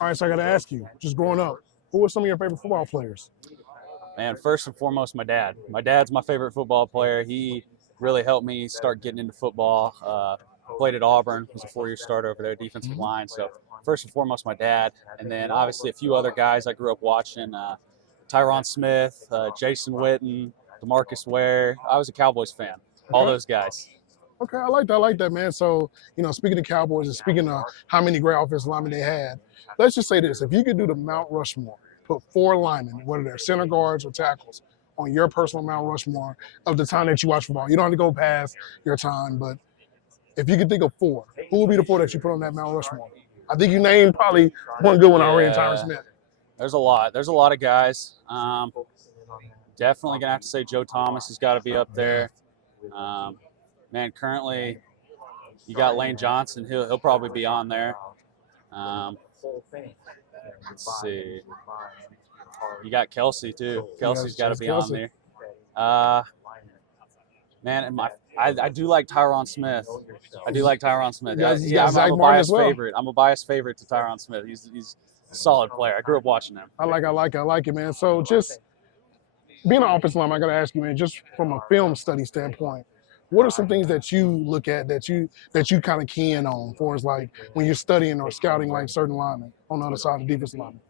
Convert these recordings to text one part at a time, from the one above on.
All right, so I got to ask you, just growing up, who were some of your favorite football players? Man, first and foremost, my dad. My dad's my favorite football player. He really helped me start getting into football. Played at Auburn, was a 4-year starter over there, defensive line. So first and foremost, my dad, and then obviously a few other guys I grew up watching: Tyron Smith, Jason Witten, DeMarcus Ware. I was a Cowboys fan. All Okay. those guys. Okay, I like that. I like that, man. So, speaking of Cowboys and speaking of how many great offensive linemen they had, let's just say this. If you could do the Mount Rushmore, put 4 linemen, whether they're center guards or tackles, on your personal Mount Rushmore of the time that you watch football. You don't have to go past your time, but if you could think of 4, who would be the 4 that you put on that Mount Rushmore? I think you named probably one good one already in Tyron Smith. There's a lot. There's a lot of guys. Definitely going to have to say Joe Thomas has got to be up there. Man, currently you got Lane Johnson. He'll probably be on there. Let's see. You got Kelsey too. Kelsey's got to be on there. Man, I do like Tyron Smith. I do like Tyron Smith. Yeah, I'm a biased favorite. I'm a biased favorite to Tyron Smith. He's a solid player. I grew up watching him. I like it, man. So just being an offensive lineman, I got to ask you, man, just from a film study standpoint, what are some things that you look at that you kind of key in on for as like when you're studying or scouting like certain linemen on the other side of the defensive line?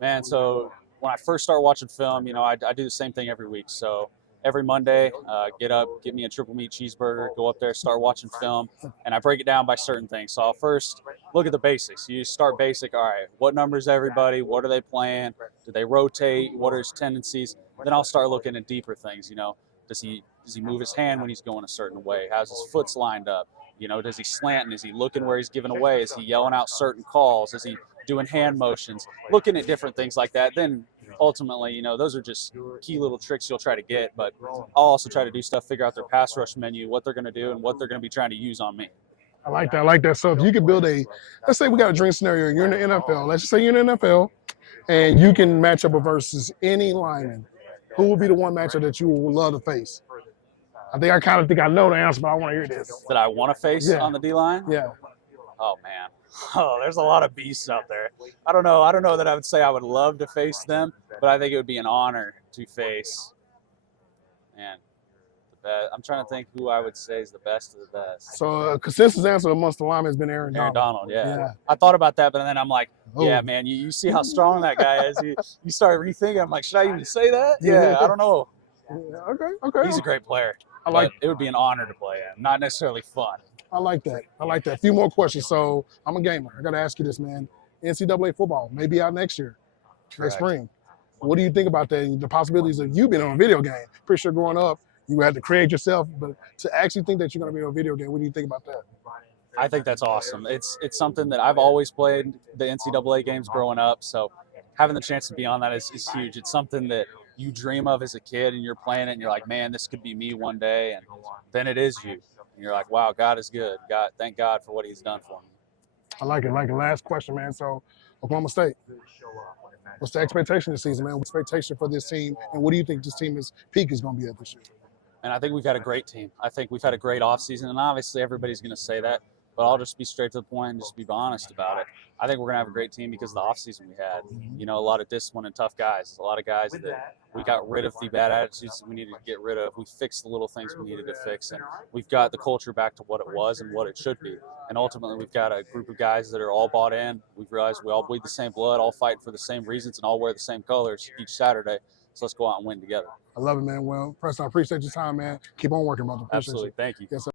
Man, so when I first start watching film, I do the same thing every week. So every Monday, get up, get me a triple meat cheeseburger, go up there, start watching film, and I break it down by certain things. So I'll first look at the basics. You start basic. All right, what numbers everybody? What are they playing? Do they rotate? What are his tendencies? Then I'll start looking at deeper things. Does he move his hand when he's going a certain way? How's his foot's lined up? Does he slant? Is he looking where he's giving away? Is he yelling out certain calls? Is he doing hand motions? Looking at different things like that. Then ultimately, those are just key little tricks you'll try to get. But I'll also try to do stuff, figure out their pass rush menu, what they're going to do, and what they're going to be trying to use on me. I like that. So if you could build let's say we got a dream scenario, you're in the NFL. Let's just say you're in the NFL, and you can match up versus any lineman. Who would be the one matchup that you would love to face? I kind of think I know the answer, but I want to hear this. That I want to face on the D-line? Yeah. Oh, man. Oh, there's a lot of beasts out there. I don't know that I would say I would love to face them, but I think it would be an honor to face. Man, I'm trying to think who I would say is the best of the best. So a consensus answer amongst the linemen has been Aaron Donald, yeah. I thought about that, but then I'm like, yeah, man, you see how strong that guy is. You start rethinking. I'm like, should I even say that? Yeah, I don't know. Yeah, okay. He's a great player. It would be an honor to play him, not necessarily fun. I like that. A few more questions. So I'm a gamer. I got to ask you this, man. NCAA football may be out next year, next spring. What do you think about that? The possibilities of you being on a video game? Pretty sure growing up, you had to create yourself, but to actually think that you're going to be on a video game, what do you think about that? I think that's awesome. It's something that I've always played the NCAA games growing up, so having the chance to be on that is huge. It's something that you dream of as a kid, and you're playing it, and you're like, man, this could be me one day, and then it is you. And you're like, wow, God is good. Thank God for what he's done for me. I like it. Last question, man. So, Oklahoma State, what's the expectation this season, man? What's the expectation for this team, and what do you think this team's peak is going to be at this year? And I think we've got a great team. I think we've had a great offseason, and obviously everybody's going to say that, but I'll just be straight to the point and just be honest about it. I think we're going to have a great team because of the offseason we had. A lot of discipline and tough guys. A lot of guys that we got rid of the bad attitudes we needed to get rid of. We fixed the little things we needed to fix, and we've got the culture back to what it was and what it should be. And ultimately, we've got a group of guys that are all bought in. We've realized we all bleed the same blood, all fight for the same reasons, and all wear the same colors each Saturday. So let's go out and win together. I love it, man. Well, Preston, I appreciate your time, man. Keep on working, brother. Absolutely. Thank you. Yes, sir.